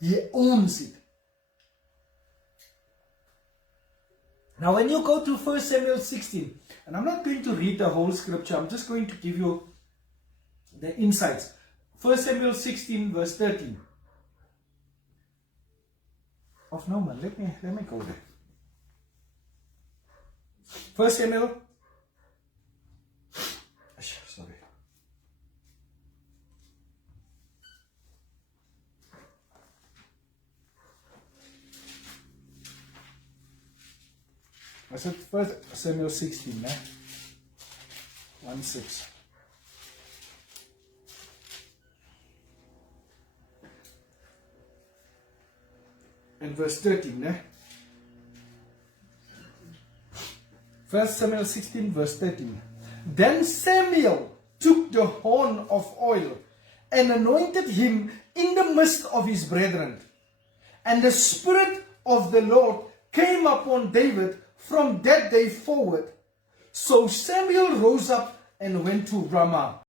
He owns it. Now when you go to 1 Samuel 16, and I'm not going to read the whole scripture, I'm just going to give you the insights. 1 Samuel 16 verse 13. Of no man, let me go there. 1 Samuel, sorry. I said 1 Samuel 16, 1:6. And verse 13, 1 Samuel 16 verse 13. Then Samuel took the horn of oil and anointed him in the midst of his brethren. And the Spirit of the Lord came upon David from that day forward. So Samuel rose up and went to Ramah.